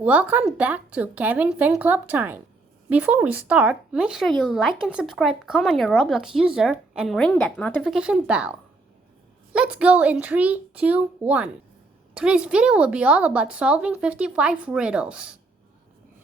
Welcome back to Kevin Fan Club time. Before we start, make sure you like and subscribe, comment your Roblox user, and ring that notification bell. Let's go in 3, 2, 1. Today's video will be all about solving 55 riddles.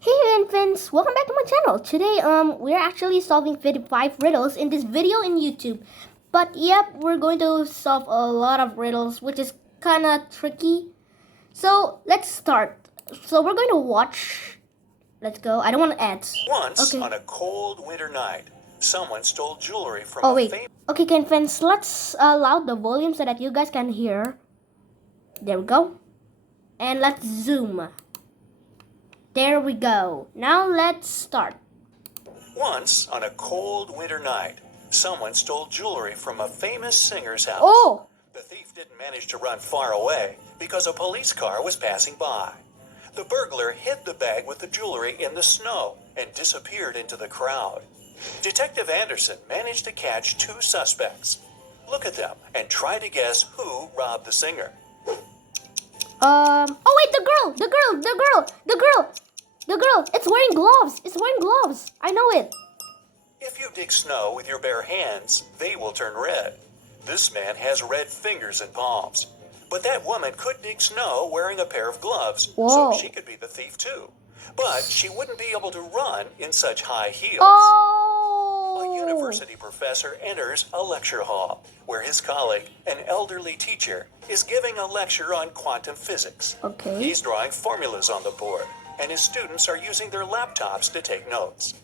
Hey infants, welcome back to my channel. Today we're actually solving 55 riddles in this video in YouTube. But yep, we're going to solve a lot of riddles, which is kinda tricky. So let's start. So we're going to watch. Let's go. I don't want ads. Once on a cold winter night, someone stole jewelry from Okay, can friends, let's loud the volume so that you guys can hear. There we go. And let's zoom. There we go. Now let's start. Once on a cold winter night, someone stole jewelry from a famous singer's house. Oh! The thief didn't manage to run far away because a police car was passing by. The burglar hid the bag with the jewelry in the snow and disappeared into the crowd. Detective Anderson managed to catch two suspects. Look at them and try to guess who robbed the singer. Oh wait, the girl. It's wearing gloves. I know it. If you dig snow with your bare hands, they will turn red. This man has red fingers and palms. But that woman could dig snow wearing a pair of gloves, Whoa. so she could be the thief too. But she wouldn't be able to run in such high heels. Oh! A university professor enters a lecture hall where his colleague, an elderly teacher, is giving a lecture on quantum physics. Okay. He's drawing formulas on the board, and his students are using their laptops to take notes.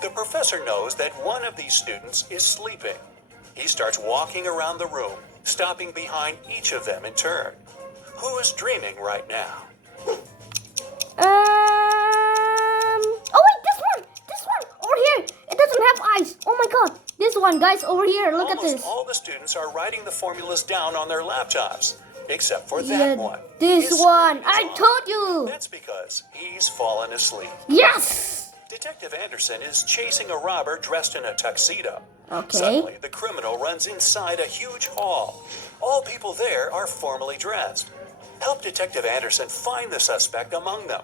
The professor knows that one of these students is sleeping. He starts walking around the room, stopping behind each of them in turn. Who is dreaming right now? Oh wait, this one over here. It doesn't have eyes. Oh my god, this one, guys, over here. Look at this. All the students are writing the formulas down on their laptops, except for that one. This His one, screen is I on. told you. That's because he's fallen asleep. Yes. Detective Anderson is chasing a robber dressed in a tuxedo. Okay. Suddenly, the criminal runs inside a huge hall. All people there are formally dressed. Help Detective Anderson find the suspect among them.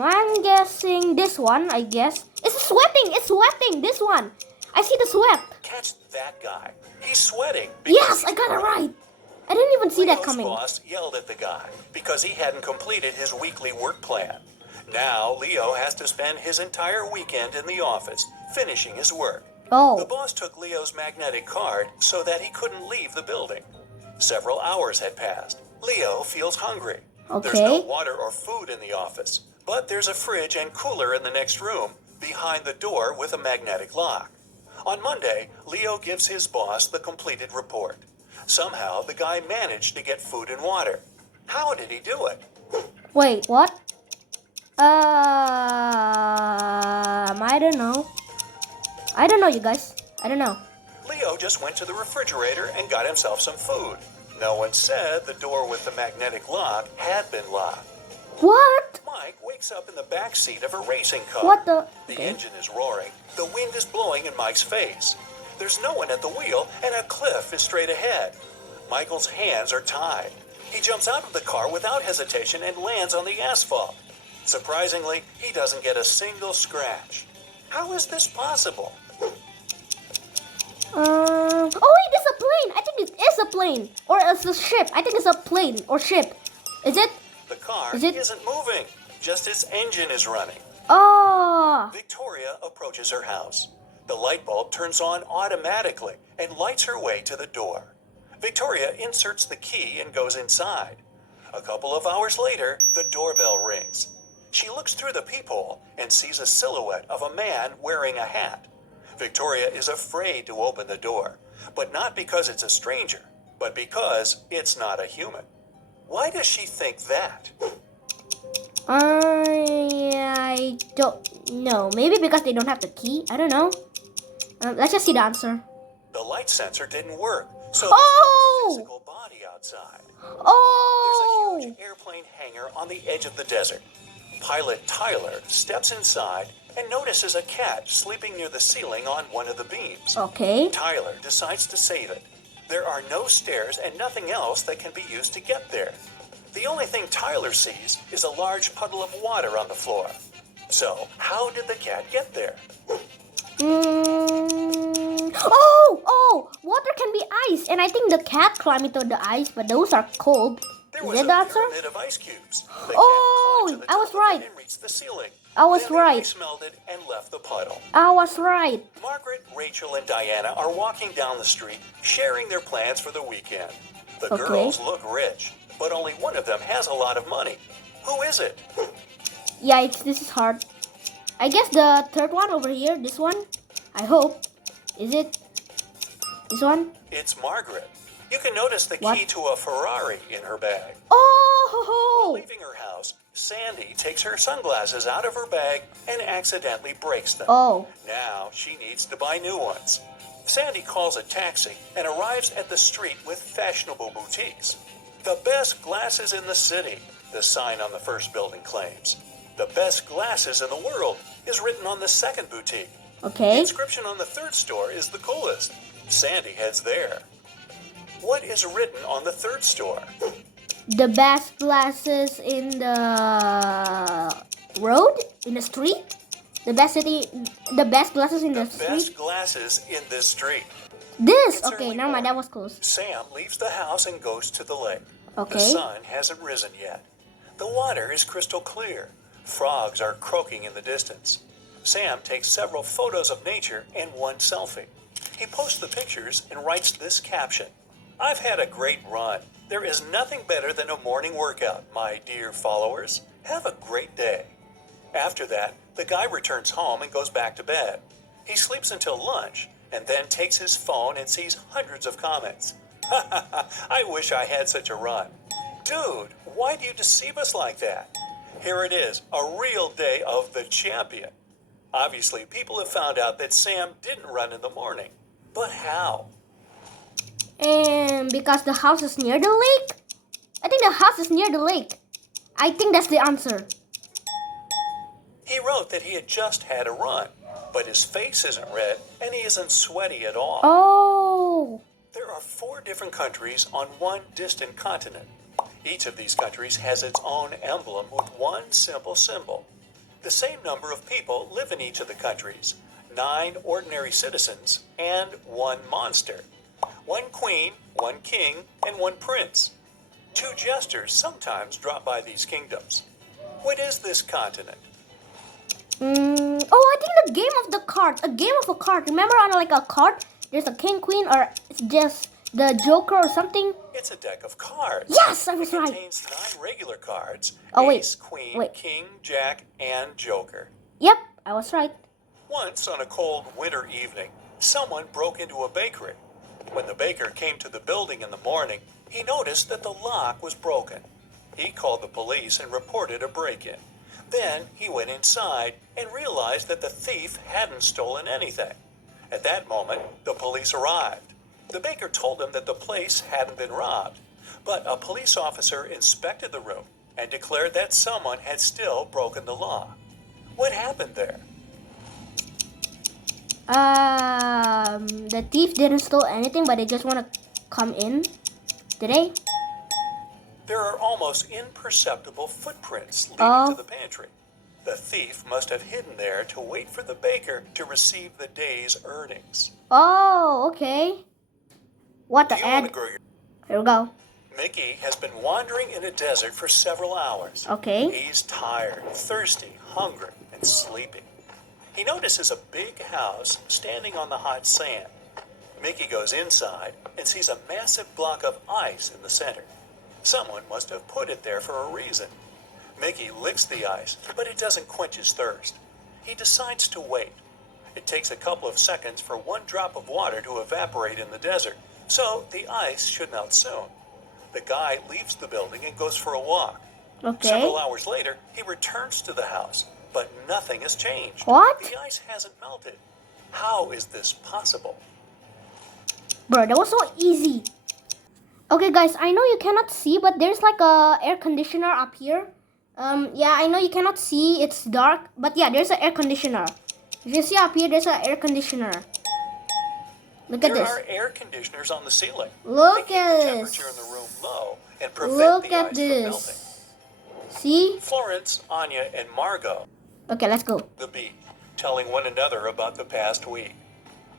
I'm guessing this one, I guess. It's sweating, this one. I see the sweat. Catch that guy. He's sweating. Yes, I got it right. I didn't even see that Leo's coming. boss yelled at the guy because he hadn't completed his weekly work plan. Now, Leo has to spend his entire weekend in the office, finishing his work. Oh. The boss took Leo's magnetic card so that he couldn't leave the building. Several hours had passed. Leo feels hungry. Okay. There's no water or food in the office, but there's a fridge and cooler in the next room, behind the door with a magnetic lock. On Monday, Leo gives his boss the completed report. Somehow, the guy managed to get food and water. How did he do it? Wait, what? I don't know. You guys. I don't know. Leo just went to the refrigerator and got himself some food. No one said the door with the magnetic lock had been locked. What? Mike wakes up in the back seat of a racing car. What the? The engine is roaring. The wind is blowing in Mike's face. There's no one at the wheel, and a cliff is straight ahead. Michael's hands are tied. He jumps out of the car without hesitation and lands on the asphalt. Surprisingly, he doesn't get a single scratch. How is this possible? Oh wait, it's a plane. I think it is a plane. Or it's a ship. I think it's a plane or ship. Is it? The car Is it? isn't moving. Just its engine is running. Oh. Victoria approaches her house. The light bulb turns on automatically and lights her way to the door. Victoria inserts the key and goes inside. A couple of hours later, the doorbell rings. She looks through the peephole and sees a silhouette of a man wearing a hat. Victoria is afraid to open the door, but not because it's a stranger, but because it's not a human. Why does she think that? I don't know. Maybe because they don't have the key. I don't know. Let's just see the answer. The light sensor didn't work, so Oh! there's no physical body outside. Oh! There's a huge airplane hangar on the edge of the desert. Pilot Tyler steps inside and notices a cat sleeping near the ceiling on one of the beams. Okay. Tyler decides to save it. There are no stairs and nothing else that can be used to get there. The only thing Tyler sees is a large puddle of water on the floor. So, how did the cat get there? Oh, water can be ice, and I think the cat climbed into the ice, but those are cold. There Is was that a the answer? pyramid of ice cubes. The Oh, cat climbed to the I was top of right. it and reached the ceiling. I was Then right. The ice melted and left the puddle. I was right. Margaret, Rachel, and Diana are walking down the street, sharing their plans for the weekend. The Okay. girls look rich, but only one of them has a lot of money. Who is it? Yikes, this is hard. I guess the third one over here, this one. I hope. Is it this one? It's Margaret. You can notice the What? key to a Ferrari in her bag. Oh! Leaving her house, Sandy takes her sunglasses out of her bag and accidentally breaks them. Oh. Now she needs to buy new ones. Sandy calls a taxi and arrives at the street with fashionable boutiques. The best glasses in the city, the sign on the first building claims. The best glasses in the world is written on the second boutique. The Okay. inscription on the third store is the coolest. Sandy heads there. What is written on the third store? The best glasses in the road? In the street? The best glasses in the street? Best glasses in this street. This! It's Okay, early never mind, that morning. was close. Sam leaves the house and goes to the lake. The Okay. sun hasn't risen yet. The water is crystal clear. Frogs are croaking in the distance. Sam takes several photos of nature and one selfie. He posts the pictures and writes this caption. I've had a great run. There is nothing better than a morning workout, my dear followers. Have a great day. After that, the guy returns home and goes back to bed. He sleeps until lunch and then takes his phone and sees hundreds of comments. I wish I had such a run. Dude, why do you deceive us like that? Here it is, a real day of the champion. Obviously, people have found out that Sam didn't run in the morning. But how? And because the house is near the lake? I think the house is near the lake. I think that's the answer. He wrote that he had just had a run, but his face isn't red and he isn't sweaty at all. Oh. There are 4 different countries on one distant continent. Each of these countries has its own emblem with one simple symbol. The same number of people live in each of the countries, 9 ordinary citizens and 1 monster. 1 queen, 1 king, and 1 prince. 2 jesters sometimes drop by these kingdoms. What is this continent? Oh, I think the game of the card. A game of a card. Remember on like a card, there's a king, queen, or it's just the joker or something? It's a deck of cards. Yes, I was It right. contains 9 regular cards. Oh, wait. Ace, queen, Wait. king, jack, and joker. Yep, I was right. Once on a cold winter evening, someone broke into a bakery. When the baker came to the building in the morning, he noticed that the lock was broken. He called the police and reported a break-in. Then he went inside and realized that the thief hadn't stolen anything. At that moment, the police arrived. The baker told him that the place hadn't been robbed, but a police officer inspected the room and declared that someone had still broken the law. What happened there? The thief didn't steal anything, but they just want to come in. Did they? There are almost imperceptible footprints leading Oh. to the pantry. The thief must have hidden there to wait for the baker to receive the day's earnings. Oh, okay. What Do the you want to ad? grow your... Here we go. Mickey has been wandering in a desert for several hours. Okay. He's tired, thirsty, hungry, and sleepy. He notices a big house standing on the hot sand. Mickey goes inside and sees a massive block of ice in the center. Someone must have put it there for a reason. Mickey licks the ice, but it doesn't quench his thirst. He decides to wait. It takes a couple of seconds for 1 drop of water to evaporate in the desert, so the ice should melt soon. The guy leaves the building and goes for a walk. Okay. Several hours later, he returns to the house, but nothing has changed. What? The ice hasn't melted. How is this possible? Bro, that was so easy. Okay, guys, I know you cannot see, but there's like a air conditioner up here. Yeah, I know you cannot see. It's dark, but yeah, there's an air conditioner. If you see up here, there's an air conditioner. Look at There this. are air conditioners on the ceiling. Look They keep at the this. temperature in the room low and prevent Look the at ice from melting. this. See? Florence, Anya, and Margot, Okay, let's go. the beat, telling one another about the past week.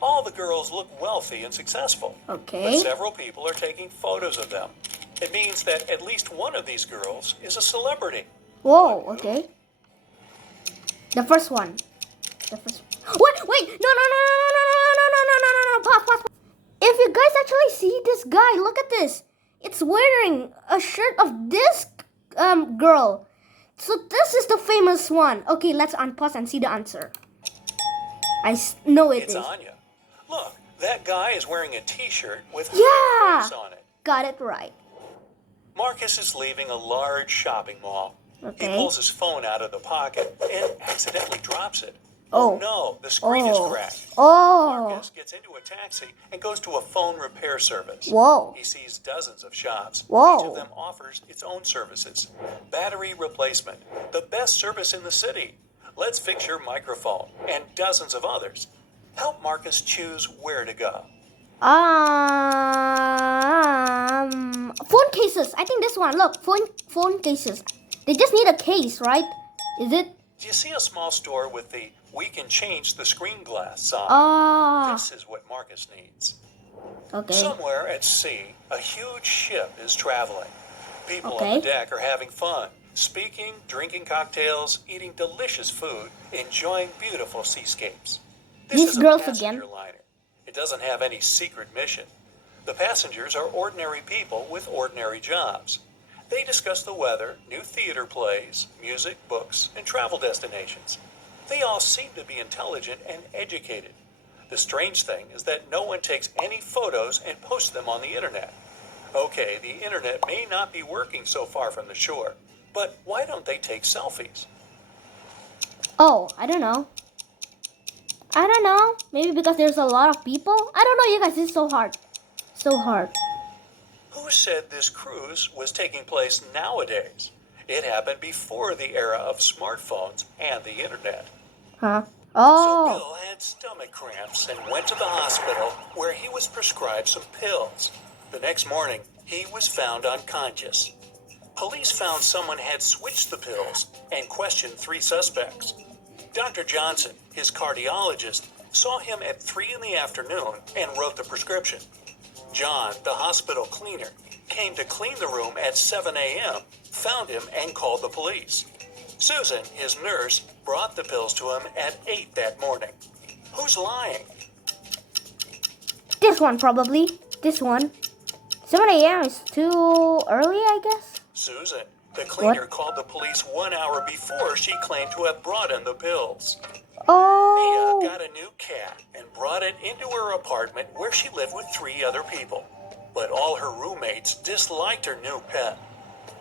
All the girls look wealthy and successful, but Okay. several people are taking photos of them. It means that at least one of these girls is a celebrity. Whoa, okay. The first one. The first. Wait! No! Pause. If you guys actually see this guy, look at this. It's wearing a shirt of this girl. So this is the famous one. Okay, let's unpause and see the answer. Know it It's is. Anya. Look, that guy is wearing a t-shirt with her Yeah! face on it. Got it right. Marcus is leaving a large shopping mall. Okay. He pulls his phone out of the pocket and accidentally drops it. Oh. No, the screen is cracked. Oh. Marcus gets into a taxi and goes to a phone repair service. Whoa. He sees dozens of shops. Whoa. Each of them offers its own services. Battery replacement, the best service in the city. Let's fix your microphone, and dozens of others. Help Marcus choose where to go. Phone cases. I think this one. Look, phone cases. They just need a case, right? Is it? Do you see a small store with the "We can change the screen glass" sign? Ah. This is what Marcus needs. Okay. Somewhere at sea, a huge ship is traveling. People on Okay. the deck are having fun, speaking, drinking cocktails, eating delicious food, enjoying beautiful seascapes. This These is a girls passenger again. liner. It doesn't have any secret mission. The passengers are ordinary people with ordinary jobs. They discuss the weather, new theater plays, music, books, and travel destinations. They all seem to be intelligent and educated. The strange thing is that no one takes any photos and posts them on the internet. Okay, the internet may not be working so far from the shore, but why don't they take selfies? Oh, I don't know. Maybe because there's a lot of people. I don't know, you guys. It's so hard. So hard. Who said this cruise was taking place nowadays? It happened before the era of smartphones and the internet. Huh? So Oh. Bill had stomach cramps and went to the hospital where he was prescribed some pills. The next morning, he was found unconscious. Police found someone had switched the pills and questioned 3 suspects. Dr. Johnson, his cardiologist, saw him at 3 in the afternoon and wrote the prescription. John, the hospital cleaner, came to clean the room at 7 a.m., found him, and called the police. Susan, his nurse, brought the pills to him at 8 that morning. Who's lying? This one probably. This one. 7 a.m. is too early, I guess. Susan. The cleaner called the police 1 hour before she claimed to have brought in the pills. Oh. Mia got a new cat and brought it into her apartment where she lived with 3 other people. But all her roommates disliked her new pet.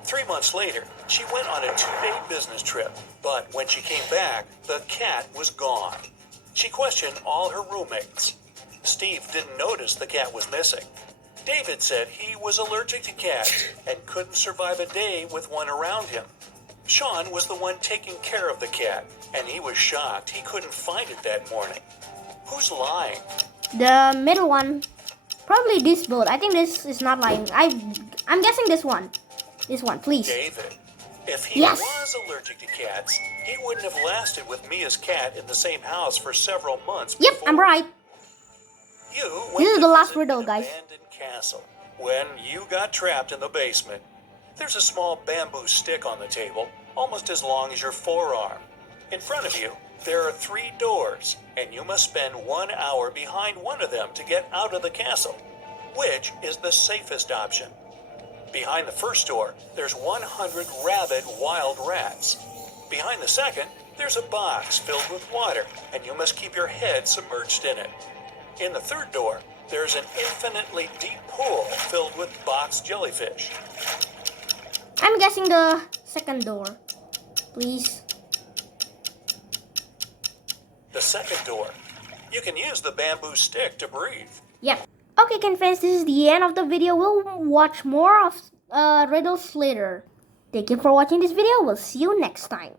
3 months later, she went on a 2-day business trip. But when she came back, the cat was gone. She questioned all her roommates. Steve didn't notice the cat was missing. David said he was allergic to cats and couldn't survive a day with one around him. Sean was the one taking care of the cat, and he was shocked he couldn't find it that morning. Who's lying? The middle one. Probably this boat. I think this is not lying. I'm guessing this one. This one, please. David. If he Yes. was allergic to cats, he wouldn't have lasted with Mia's cat in the same house for several months Yep, before. I'm right. You This went is to the last visit riddle, an guys. abandoned castle. When you got trapped in the basement, there's a small bamboo stick on the table, almost as long as your forearm. In front of you, there are 3 doors, and you must spend 1 hour behind one of them to get out of the castle. Which is the safest option? Behind the first door, there's 100 rabid wild rats. Behind the second, there's a box filled with water, and you must keep your head submerged in it. In the third door, there's an infinitely deep pool filled with box jellyfish. I'm guessing the second door. Please. The second door, you can use the bamboo stick to breathe. Yep. Okay, friends, this is the end of the video. We'll watch more of riddles later. Thank you for watching this video. We'll see you next time.